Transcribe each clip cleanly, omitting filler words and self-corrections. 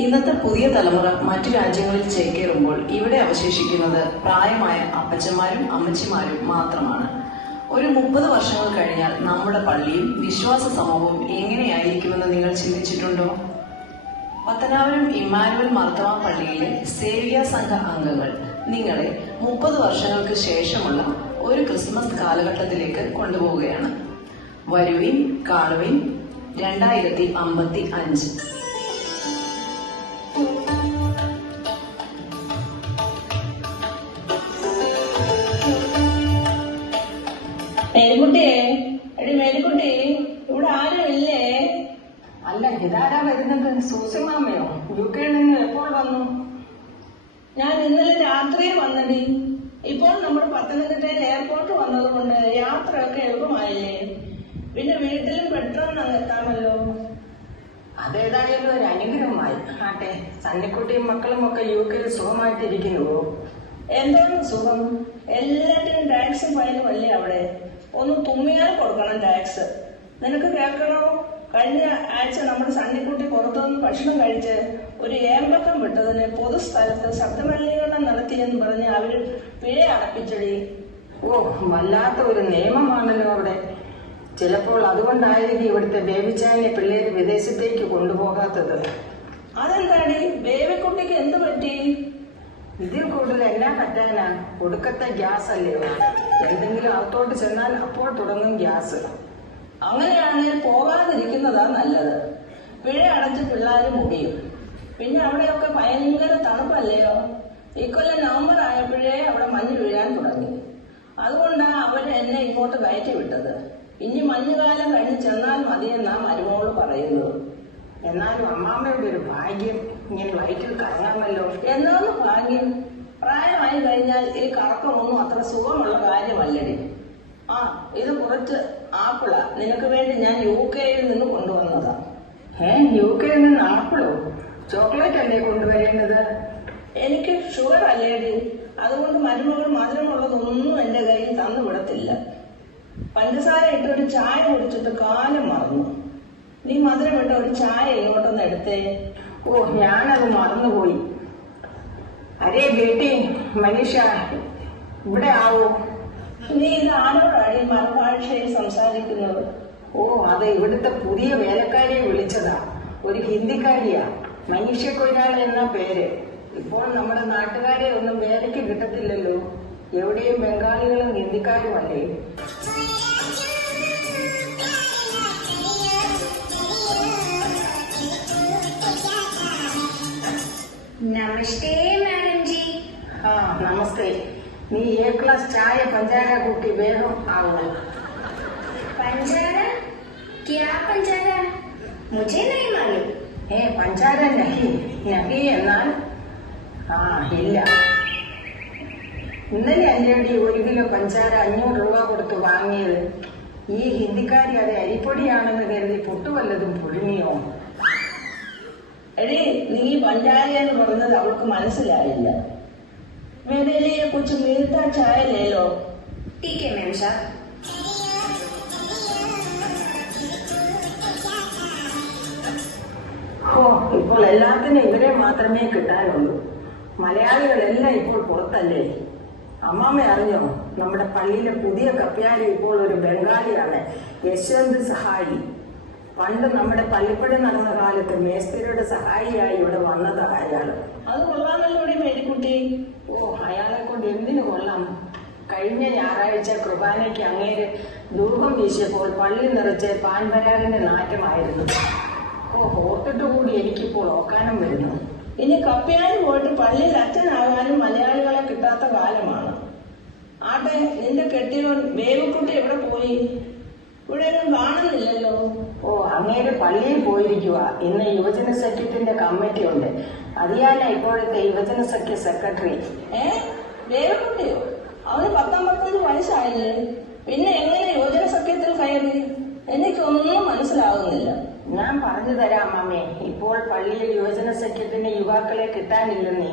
ഇന്നത്തെ പുതിയ തലമുറ മറ്റു രാജ്യങ്ങളിൽ ചേക്കേറുമ്പോൾ ഇവിടെ അവശേഷിക്കുന്നത് പ്രായമായ അപ്പച്ചന്മാരും അമ്മച്ചിമാരും മാത്രമാണ്. ഒരു 30 വർഷങ്ങൾ കഴിഞ്ഞാൽ നമ്മുടെ പള്ളിയും വിശ്വാസ സമൂഹവും എങ്ങനെയായിരിക്കുമെന്ന് നിങ്ങൾ ചിന്തിച്ചിട്ടുണ്ടോ? പത്തനാപുരം ഇമ്മാനുവൽ മാർത്തോമാ പള്ളിയിലെ സേവിയ സംഘ അംഗങ്ങൾ നിങ്ങളെ 30 വർഷങ്ങൾക്ക് ശേഷമുള്ള ഒരു ക്രിസ്മസ് കാലഘട്ടത്തിലേക്ക് കൊണ്ടുപോവുകയാണ്. വരുവിൻ, കാണുവിൻ. 2055. മേരിക്കുട്ടിയെ, എടി മേരിക്കുട്ടി, ഇവിടെ ആരും ഇല്ലേ? അല്ല, ഇതാരാ വരുന്നത്? സൂസിമാമയോ? UK നിന്ന് എപ്പോൾ വന്നു? ഞാൻ ഇന്നലെ രാത്രിയെ വന്നടി. ഇപ്പോൾ നമ്മുടെ പത്തനംതിട്ടയിൽ എയർപോർട്ട് വന്നതുകൊണ്ട് യാത്രയൊക്കെ എളുപ്പമായില്ലേ. പിന്നെ വീട്ടിലും പെട്ടെന്ന് അങ്ങ് എത്താമല്ലോ. അതേതായാലും ഒരു അനുഗ്രഹമായി. ആട്ടെ, സണ്ണിക്കുട്ടിയും മക്കളും ഒക്കെ UK സുഖമായിട്ടിരിക്കുന്നുവോ? എന്താണ് സുഖം? എല്ലാറ്റിനും ടാക്സും ഫൈനും അല്ലേ അവിടെ. ഒന്ന് തുമ്മിയാൽ കൊടുക്കണം ടാക്സ്. നിനക്ക് കേൾക്കണോ? കഴിഞ്ഞ ആഴ്ച നമ്മുടെ സണ്ണിക്കുട്ടി പുറത്തുനിന്ന് ഭക്ഷണം കഴിച്ച് ഒരു ഏമ്പക്കം വിട്ടതിന് പൊതുസ്ഥലത്ത് ശബ്ദമലിനീകരണം നടത്തിയെന്ന് പറഞ്ഞ് അവര് പിഴ അടപ്പിച്ചടി. ഓ, വല്ലാത്ത ഒരു നിയമമാണല്ലോ അവിടെ. ചിലപ്പോൾ അതുകൊണ്ടായിരിക്കും ഇവിടുത്തെ ബേബിച്ചായനെ പിള്ളേര് വിദേശത്തേക്ക് കൊണ്ടുപോകാത്തത്. അതെന്താടി? ബേബിക്കുട്ടിക്ക് എന്ത് പറ്റി? ഇതിൽ കൂടുതൽ എന്നാ പറ്റാനാ? ഒടുക്കത്തെ ഗ്യാസ് അല്ലേ. എന്തെങ്കിലും അകത്തോട്ട് ചെന്നാൽ അപ്പോൾ തുടങ്ങും ഗ്യാസ്. അങ്ങനെയാണെങ്കിൽ പോകാതിരിക്കുന്നതാ നല്ലത്. പിഴ അടച്ച് പിള്ളേര് മുടിയും. പിന്നെ അവിടെയൊക്കെ ഭയങ്കര തണുപ്പല്ലയോ. ഇക്കൊല്ലം നവംബർ ആയപ്പോഴേ അവിടെ മഞ്ഞ് വീഴാൻ തുടങ്ങി. അതുകൊണ്ടാണ് അവര് എന്നെ ഇങ്ങോട്ട് കയറ്റി വിട്ടത്. ഇനി മഞ്ഞുകാലം കഴിഞ്ഞ് ചെന്നാൽ മതിയെന്നാ മരുമോള് പറയുന്നത്. എന്നാലും അമ്മാമ്മയുടെ ഒരു ഭാഗ്യം, ഇങ്ങനെ വയറ്റിൽ കറങ്ങാമല്ലോ. എന്നാന്ന് ഭാഗ്യം? പ്രായമായി കഴിഞ്ഞാൽ ഈ കറക്കമൊന്നും അത്ര സുഖമുള്ള കാര്യമല്ലടി. ആ, ഇത് കുറച്ച് ആപ്പിള നിനക്ക് വേണ്ടി ഞാൻ UK നിന്ന് കൊണ്ടുവന്നതാ. UK നിന്ന് ആപ്പിളോ? ചോക്ലേറ്റ് അല്ലേ കൊണ്ടുവരേണ്ടത്? എനിക്ക് ഷുഗർ അല്ലേടി. അതുകൊണ്ട് മരുമകൾ മധുരമുള്ളതൊന്നും എന്റെ കയ്യിൽ തന്നു വിടത്തില്ല. പഞ്ചസാര ഇട്ടൊരു ചായ കുടിച്ചിട്ട് കാലം മറന്നു. നീ മധുരമിട്ട ഒരു ചായ ഇങ്ങോട്ടൊന്ന് എടുത്തേ. ഓ, ഞാനത് മറന്നുപോയി. അരേ ബേട്ടി, മനീഷ ഇവിടെ ആവോ? നീ ഇത് ആരോടാടി മറുഭാഷയിൽ സംസാരിക്കുന്നത്? ഓ, അത് ഇവിടുത്തെ പുതിയ വേലക്കാരിയെ വിളിച്ചതാ. ഒരു ഹിന്ദിക്കാരിയാ, മനീഷ കൊയ്രാള എന്ന പേര്. ഇപ്പോൾ നമ്മുടെ നാട്ടുകാരെ ഒന്നും വേലയ്ക്ക് കിട്ടത്തില്ലല്ലോ. എവിടെയും ബംഗാളികളും ഹിന്ദിക്കാരും അല്ലേ. നമസ്തേ മാഡം ജി. ആ, നമസ്തേ. നീ A ക്ലാസ് ചായ പഞ്ചാര കൂട്ടി വേഗം ആവോ. पंजारा? क्या पंजारा? मुझे नहीं मालूम. പഞ്ചാര നഹി. നഹി എന്നാൽ ആ, ഇല്ല. ഇന്നലെ അല്ലേടി 1 കിലോ പഞ്ചാര 500 രൂപ കൊടുത്ത് വാങ്ങിയത്. ഈ ഹിന്ദിക്കാരി അത് അരിപ്പൊടിയാണെന്ന് കരുതി പൊട്ടുവല്ലതും പുഴുങ്ങിയോ? എടീ, നീ പഞ്ചാര എന്ന് പറഞ്ഞത് അവൾക്ക് മനസ്സിലായില്ല. मेरे लिए कुछ मीठा चाय ले लो. ठीक है मैम साहब. ഓ, ഇപ്പോൾ എല്ലാത്തിനും ഇവരെ മാത്രമേ കിട്ടാനുള്ളൂ. മലയാളികളെല്ലാം ഇപ്പോൾ പുറത്തല്ലേ. അമ്മാമ്മ അറിഞ്ഞോ? നമ്മുടെ പള്ളിയിലെ പുതിയ കപ്പ്യാരി ഇപ്പോൾ ഒരു ബംഗാളിയാണ്, യശ്വന്ത് സഹായി. പണ്ട് നമ്മുടെ പള്ളിപ്പടി നടന്ന കാലത്ത് മേസ്തിരിയുടെ സഹായിയായി ഇവിടെ വന്നത് അയാള്. അത് കൊള്ളാമല്ലോടി മേരിക്കുട്ടി. ഓ, അയാളെ കൊണ്ട് എന്തിനു കൊള്ളാം. കഴിഞ്ഞ ഞായറാഴ്ച കുർബാനയ്ക്ക് അങ്ങേര് ധൂപം വീശിയപ്പോൾ പള്ളി നിറച്ച് പാൻപരാഗിന്റെ നാറ്റമായിരുന്നു. ഓ, ഓർത്തിട്ട് കൂടി എനിക്കിപ്പോൾ ഓക്കാനം വരുന്നു. ഇനി കപ്പ്യാരി പോയിട്ട് പള്ളിയിൽ അച്ഛനാകാനും മലയാളികളെ കിട്ടാത്ത കാലമാണ്. ആട്ടെ, നിന്റെ കെട്ടിയവൻ ബേബിക്കുട്ടി എവിടെ പോയി? ഇവിടെ ഒന്നും കാണുന്നില്ലല്ലോ. ഓ, അങ്ങേര് പള്ളിയിൽ പോയിരിക്കുക. ഇന്ന് യുവജന സഖ്യത്തിന്റെ കമ്മിറ്റി ഉണ്ട്. അതിയാന ഇപ്പോഴത്തെ യുവജന സഖ്യ സെക്രട്ടറി. ബേബിക്കുട്ടിയോ? അവന് 19 വയസ്സായില്ലേ. പിന്നെ എങ്ങനെ യുവജന സഖ്യത്തിൽ കയറി? എനിക്കൊന്നും മനസ്സിലാകുന്നില്ല. ഞാൻ പറഞ്ഞു തരാം അമ്മേ. ഇപ്പോൾ പള്ളിയിൽ യുവജന സഖ്യത്തിന്റെ യുവാക്കളെ കിട്ടാനില്ലെന്നേ.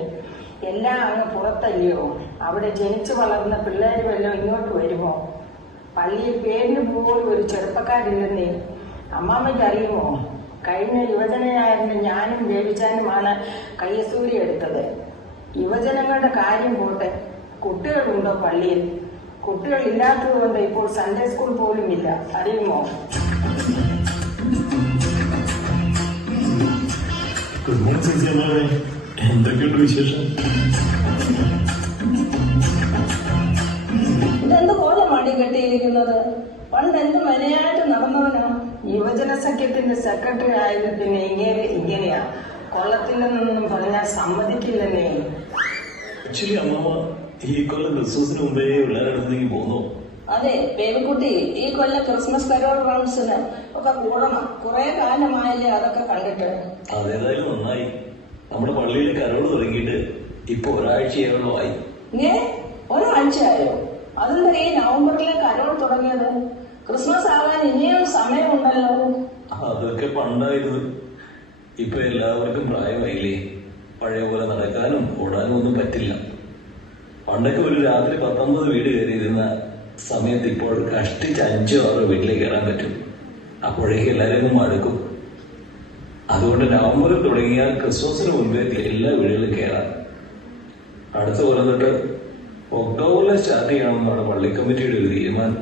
എല്ലാം അങ്ങ് പുറത്തല്ലയോ. അവിടെ ജനിച്ചു വളർന്ന പിള്ളേര് വല്ലതും ഇങ്ങോട്ട് വരുമോ? പള്ളിയിൽ പേരിന് പോലും ഒരു ചെറുപ്പക്കാരില്ലെന്നേ. അമ്മാമ്മയ്ക്ക് അറിയുമോ? കഴിഞ്ഞ യുവജനയായിരുന്നു ഞാനും ബേബിച്ചാനുമാണ് കയ്യസൂരി എടുത്തത്. യുവജനങ്ങളുടെ കാര്യം പോട്ടെ, കുട്ടികളുണ്ടോ പള്ളിയിൽ? കുട്ടികൾ ഇല്ലാത്തത് കൊണ്ട് ഇപ്പോൾ സൺഡേ സ്കൂൾ പോലും ഇല്ല, അറിയുമോ? ഗുഡ് മോർണിംഗ് ചേച്ചി. എന്തൊക്കെയുണ്ട് വിശേഷം? ഇതെന്ത് കോലമാടി കെട്ടിയിരിക്കുന്നത്? പണ്ട് എന്ത് മെനയായിട്ട് നടന്നവനാ. യുവജന സഖ്യത്തിന്റെ സെക്രട്ടറി ആയത് പിന്നെ ഇങ്ങനെയാ. കൊള്ളത്തില്ലെന്നൊന്നും പറഞ്ഞാൽ സമ്മതിക്കില്ലെന്നേ. ആക്ച്വലി അമ്മാമ ഈ കൊല്ലം ക്രിസ്മസിന് മുമ്പേ പിള്ളേരടുത്തേക്ക് പോന്നോ? അതെ ബേബിക്കുട്ടി, ഈ കൊല്ലം ക്രിസ്മസ് കരോൾ റൗണ്ട്സിന് ഒക്കെ കൂടണം. കുറെ കാലമായല്ലേ അതൊക്കെ കണ്ടിട്ട്. അതേതായാലും നന്നായി. നമ്മുടെ പള്ളിയിൽ കരോള് തുടങ്ങിയിട്ട് ഇപ്പൊ ഒരാഴ്ചയോളം ആയി. ഒരാഴ്ചയായോ? അതെന്താ ഈ നവംബറിലെ കരോൾ തുടങ്ങിയത്? ക്രിസ്മസ് ആകാൻ ഇനിയും സമയമുണ്ടല്ലോ. അതൊക്കെ പണ്ടായിരുന്നു. ഇപ്പൊ എല്ലാവർക്കും പ്രായമായില്ലേ. പഴയ പോലെ നടക്കാനും ഓടാനും ഒന്നും പറ്റില്ല. പണ്ടൊക്കെ ഒരു രാത്രി 19 വീട് കയറിയിരുന്ന സമയത്ത് ഇപ്പോൾ കഷ്ടിച്ച് 5-6 വീട്ടിലേക്ക് കയറാൻ പറ്റും. അപ്പോഴേക്ക് എല്ലാവരും ഒന്ന് മടുക്കും. അതുകൊണ്ട് നവംബറിൽ തുടങ്ങിയാൽ ക്രിസ്മസിന് മുൻപേ എല്ലാ വീടുകളിലും കയറാം. അടുത്ത കൊല്ലം തൊട്ട് ഒക്ടോബറിൽ സ്റ്റാർട്ട് ചെയ്യണമെന്നാണ് പള്ളി കമ്മിറ്റിയുടെ ഒരു തീരുമാനം.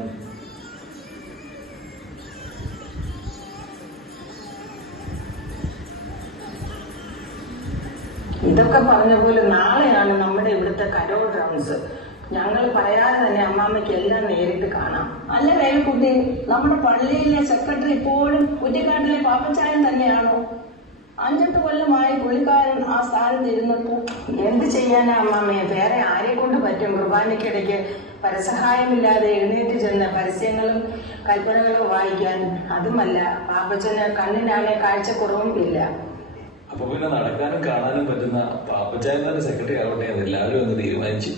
ഇതൊക്കെ പറഞ്ഞ പോലെ നാളെയാണ് നമ്മുടെ ഇവിടുത്തെ കരോൾ റൗണ്ട്സ്. ഞങ്ങൾ പറയാതെ തന്നെ അമ്മാമ്മയ്ക്ക് എല്ലാം നേരിട്ട് കാണാം. അല്ല ബേബിക്കുട്ടി, നമ്മുടെ പള്ളിയിലെ സെക്രട്ടറി ഇപ്പോഴും കുറ്റിക്കാട്ടിലെ പാപ്പച്ചായൻ തന്നെയാണോ? 5-8 കൊല്ലമായി പുള്ളിക്കാരൻ ആ സ്ഥാനത്ത് ഇരുന്നിട്ട്. എന്ത് ചെയ്യാനാ അമ്മാമ്മയെ? വേറെ ആരെ കൊണ്ട് പറ്റും? കുർബാനയ്ക്കിടയ്ക്ക് പരസഹായമില്ലാതെ എഴുന്നേറ്റ് ചെന്ന് പരസ്യങ്ങളും കൽപ്പനകളും വായിക്കാൻ. അതുമല്ല, പാപ്പച്ചന് കണ്ണിനാണെ കാഴ്ചക്കുറവും ഇല്ല. അപ്പൊ പിന്നെ നടക്കാനും കാണാനും പറ്റുന്ന പാപ്പച്ചായൻ തന്നെ സെക്രട്ടറി ആവട്ടെ എന്ന് എല്ലാവരും ഒന്ന് തീരുമാനിച്ചു.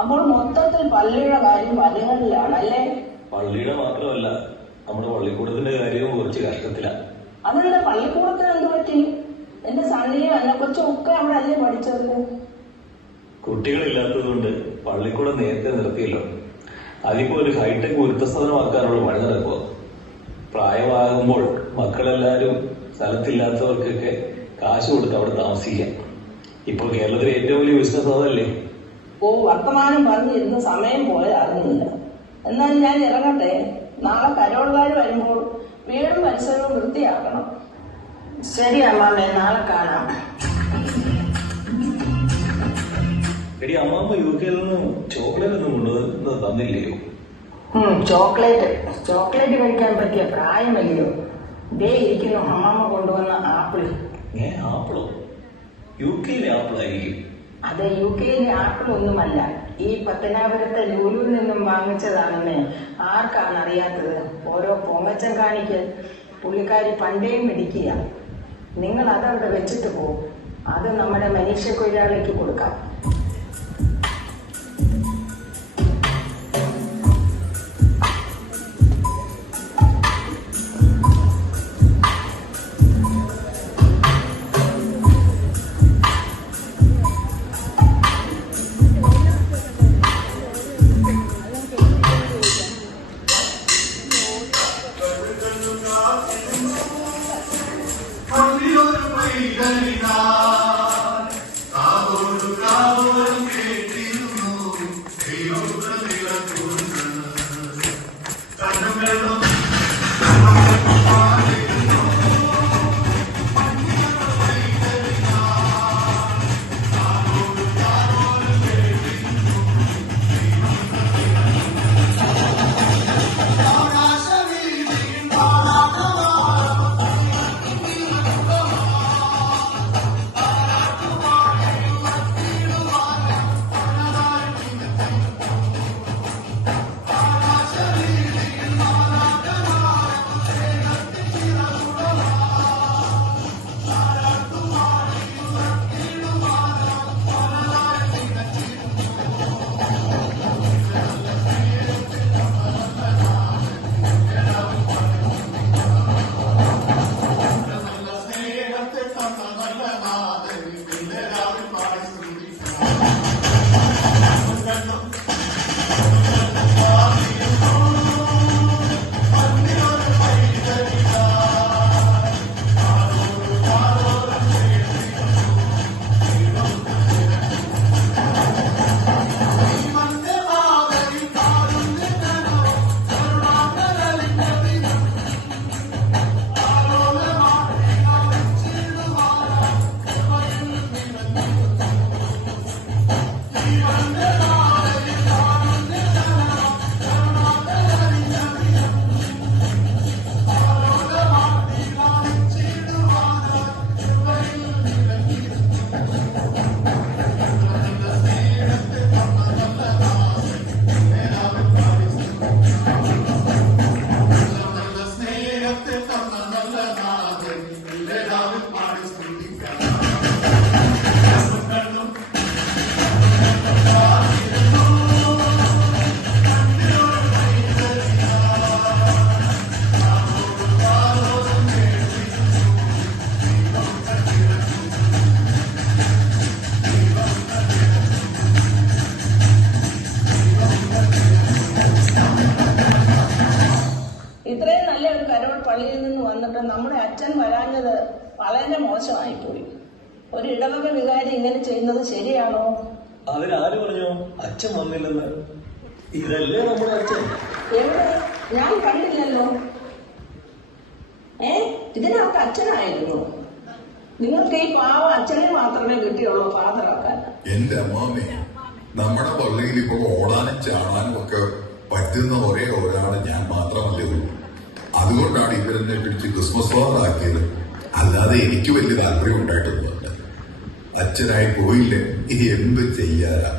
അപ്പോൾ മൊത്തത്തിൽ പള്ളിയുടെ കാര്യം പതികളിലാണല്ലേ? പള്ളിയുടെ മാത്രമല്ല, നമ്മുടെ പള്ളിക്കൂടത്തിന്റെ കാര്യവും കുറച്ച് കഷ്ടത്തിലാണ്. അതെന്താ പള്ളിക്കൂടത്തിന് എന്ത് പറ്റി? എന്റെ സണ്ണിയും അന്നക്കൊച്ചും ഒക്കെ അവിടെ അല്ലേ പഠിച്ചത്? കുട്ടികളില്ലാത്തതുകൊണ്ട് പള്ളിക്കൂടം നേരത്തെ നിർത്തിയല്ലോ. അതിപ്പോ ഒരു ഹൈടെക് വൃത്തസാധനമാക്കാനുള്ള പണി നടക്കുക. പ്രായമാകുമ്പോൾ മക്കളെല്ലാരും സ്ഥലത്തില്ലാത്തവർക്കൊക്കെ കാശ് കൊടുത്ത് അവിടെ താമസിക്കാം. ഇപ്പോൾ കേരളത്തിലെ ഏറ്റവും വലിയ ബിസിനസ് അതല്ലേ. വർത്തമാനം പറഞ്ഞിരുന്ന സമയം പോയതറിഞ്ഞില്ല. എന്നാൽ ഞാൻ ഇറങ്ങട്ടെ. നാളെ കരോൾക്കാർ വരുമ്പോൾ വീടും പരിസരവും വൃത്തിയാക്കണം. ശരി അമ്മാമ്മേ, നാളെ കാണാം. എടി, അമ്മാമ്മ UK നിന്ന് ചോക്ലേറ്റ് ഒന്നും കൊണ്ടുവന്ന് തന്നില്ലയോ? ചോക്ലേറ്റ് കഴിക്കാൻ പറ്റിയ പ്രായമല്ലയോ? ദേ ഇരിക്കുന്നു അമ്മാമ്മ കൊണ്ടുവന്ന ആപ്പിൾ. ആപ്പിളോ? UK ആപ്പിളായിരിക്കും. അത് UK ആപ്പിൾ ഒന്നുമല്ല. ഈ പത്തനാപുരത്തെ ലൂലുവിൽ നിന്നും വാങ്ങിച്ചതാണെന്ന് ആർക്കാണ് അറിയാത്തത്? ഓരോ പൊങ്ങച്ചം കാണിക്ക് പുള്ളിക്കാരി പണ്ടേയും മിടിക്കുക. നിങ്ങൾ അതവിടെ വെച്ചിട്ട് പോകും. അത് നമ്മുടെ മനീഷ കൊയ്യാളിക്ക് കൊടുക്കാം. കളഞ്ഞത് വളരെ മോശമായിപ്പോയി. ഒരു ഇടവക വികാരി ഇങ്ങനെ ചെയ്യുന്നത് ശരിയാണോ? അതിനാര് പറഞ്ഞു അച്ഛൻ വന്നില്ലെന്ന്? ഇതല്ലേ നമ്മുടെ അച്ഛൻ. എവിടെ? ഞാൻ കണ്ടില്ലല്ലോ. ഇതിനകത്ത് അച്ഛനായിരുന്നു. നിങ്ങൾക്ക് ഈ പാവ അച്ഛനെ മാത്രമേ കിട്ടിയുള്ളൂ ഫാദറാക്കാൻ. എന്റെ അമ്മാമേ, നമ്മുടെ പള്ളിയിൽ ഇപ്പൊ ഓടാനും ചാടാനും ഒക്കെ പറ്റുന്ന ഒരേ ഒരാള് ഞാൻ മാത്രമല്ലേ ഉള്ളൂ. അതുകൊണ്ടാണ് ഇവരെന്നെ പിടിച്ച് ക്രിസ്മസ് ഫാദർ ആക്കിയത്. അല്ലാതെ എനിക്ക് വലിയ താല്പര്യം ഉണ്ടായിട്ടൊന്നുമല്ല. അച്ഛനായി പോയില്ലേ, എന്ത് ചെയ്യാനാ?